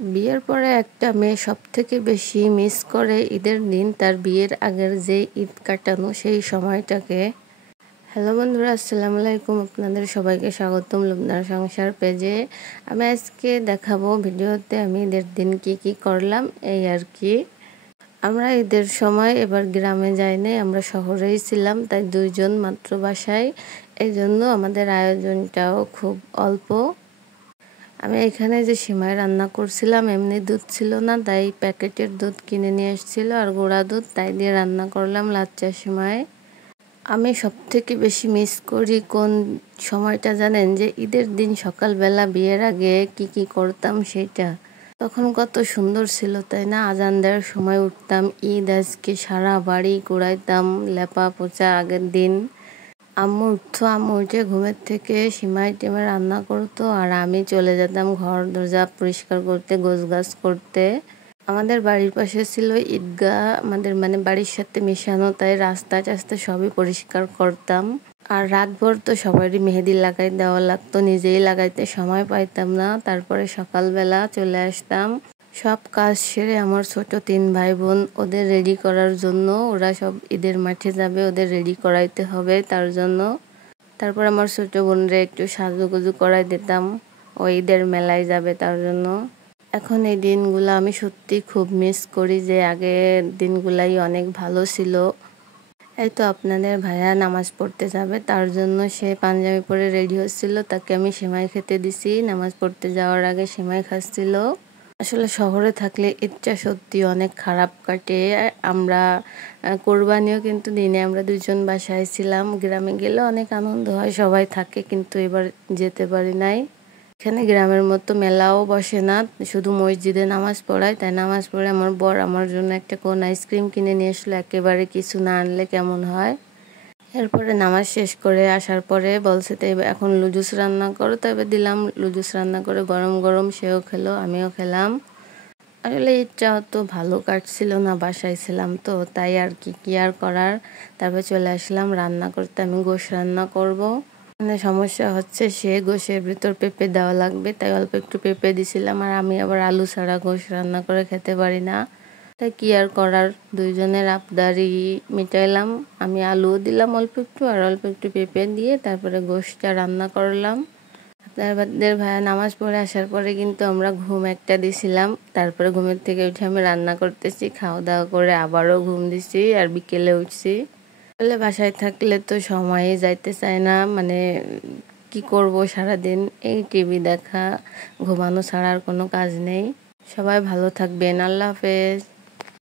বিয়ের পরে একটা মেয়ে সবথেকে বেশি মিস করে ঈদের দিন তার বিয়ের আগের যে ঈদ কাটানো সেই সময়টাকে। হ্যালো বন্ধুরা, আসসালামু আলাইকুম। আপনাদের সবাইকে স্বাগতম লুবনার সংসার পেজে। আমি আজকে দেখাবো ভিডিওতে আমি ঈদের দিন কি করলাম এই আর কি। আমরা ঈদের সময় এবার গ্রামে যাইনি, আমরা শহরেই ছিলাম, তাই দুইজন মাত্র বাসায়, এই জন্য আমাদের আয়োজনটাও খুব অল্প। আমি এখানে যে সিমাই রান্না করছিলাম এমনি দুধ ছিল না, তাই প্যাকেটের দুধ কিনে নিয়ে এসেছিল আর গুঁড়া দুধ, তাই দিয়ে রান্না করলাম লাচ্চা সিমাই। আমি সবথেকে বেশি মিস করি কোন সময়টা জানেন? যে ঈদের দিন সকালবেলা বিয়ের আগে কি করতাম সেটা। তখন কত সুন্দর ছিল তাই না? আজান দেওয়ার সময় উঠতাম, ঈদ আজকে, সারা বাড়ি কুড়াইতাম, লেপা পোচা আগের দিন। আম্মু উঠতো, আম্মু উঠে ঘুমের থেকে সিমাই টিমাই রান্না করতো আর আমি চলে যেতাম ঘর দরজা পরিষ্কার করতে, গোছগাছ করতে। আমাদের বাড়ির পাশে ছিল ঈদগাহ, আমাদের মানে বাড়ির সাথে মেশানো, তাই রাস্তা টাস্তা সবই পরিষ্কার করতাম। আর রাতভর তো সবারই মেহেদি লাগাই দেওয়া লাগতো, নিজেই লাগাইতে সময় পাইতাম না। তারপরে সকালবেলা চলে আসতাম, সব কাজ সেরে আমার ছোট 3 ভাই বোন, ওদের রেডি করার জন্য। ওরা সব ঈদের মাঠে যাবে, ওদের রেডি করাইতে হবে তার জন্য। তারপর আমার ছোট বোনরে একটু সাজুগুজু করাই দিতাম, ও ঈদের মেলায় যাবে তার জন্য। এখন এই দিনগুলো আমি সত্যি খুব মিস করি, যে আগের দিনগুলাই অনেক ভালো ছিল। এই তো আপনাদের ভাইয়া নামাজ পড়তে যাবে, তার জন্য সে পাঞ্জাবি পরে রেডি হচ্ছিল, তাকে আমি সেমাই খেতে দিছি। নামাজ পড়তে যাওয়ার আগে সেমাই খাচ্ছিল। আসলে শহরে থাকলে ঈদটা সত্যি অনেক খারাপ কাটে। আমরা কোরবানিও কিন্তু দিনে আমরা দুজন বাসায় ছিলাম। গ্রামে গেলে অনেক আনন্দ হয়, সবাই থাকে, কিন্তু এবার যেতে পারি নাই। এখানে গ্রামের মতো মেলাও বসে না, শুধু মসজিদে নামাজ পড়ায়। তাই নামাজ পড়ে আমার বর আমার জন্য একটা কোন আইসক্রিম কিনে নিয়ে আসলো, একেবারে কিছু না আনলে কেমন হয়। এরপরে নামাজ শেষ করে আসার পরে বলছে তো এখন লুজুস রান্না করো, তবে দিলাম লুজুস রান্না করে গরম গরম, সেও খেলো আমিও খেলাম। আসলে ঈদটা অত ভালো কাটছিল না, বাসায় ছিলাম তো, তাই আর কি আর করার। তারপর চলে আসলাম রান্না করতে, আমি গোশ রান্না করব। মানে সমস্যা হচ্ছে সে গোশের ভিতর পেঁপে দেওয়া লাগবে, তাই অল্প একটু পেঁপে দিছিলাম। আর আমি আবার আলু ছাড়া গোশ রান্না করে খেতে পারি না, তাই কি আর করার, দুইজনের আবদারি মিটাইলাম। আমি আলুও দিলাম অল্প একটু, আর অল্প একটু পেঁপে দিয়ে তারপরে গোশটা রান্না করলাম। আপনাদের ভাইয়া নামাজ পড়ে আসার পরে কিন্তু আমরা ঘুম একটা দিছিলাম। তারপরে ঘুমের থেকে উঠে আমি রান্না করতেছি, খাওয়া দাওয়া করে আবারও ঘুম দিছি, আর বিকেলে উঠছি। আসলে বাসায় থাকলে তো সময়ই যাইতে চায় না, মানে কি করব সারাদিন, এই টিভি দেখা, ঘুমানো ছাড়া আর কোনো কাজ নেই। সবাই ভালো থাকবেন, আল্লাহ হাফেজ।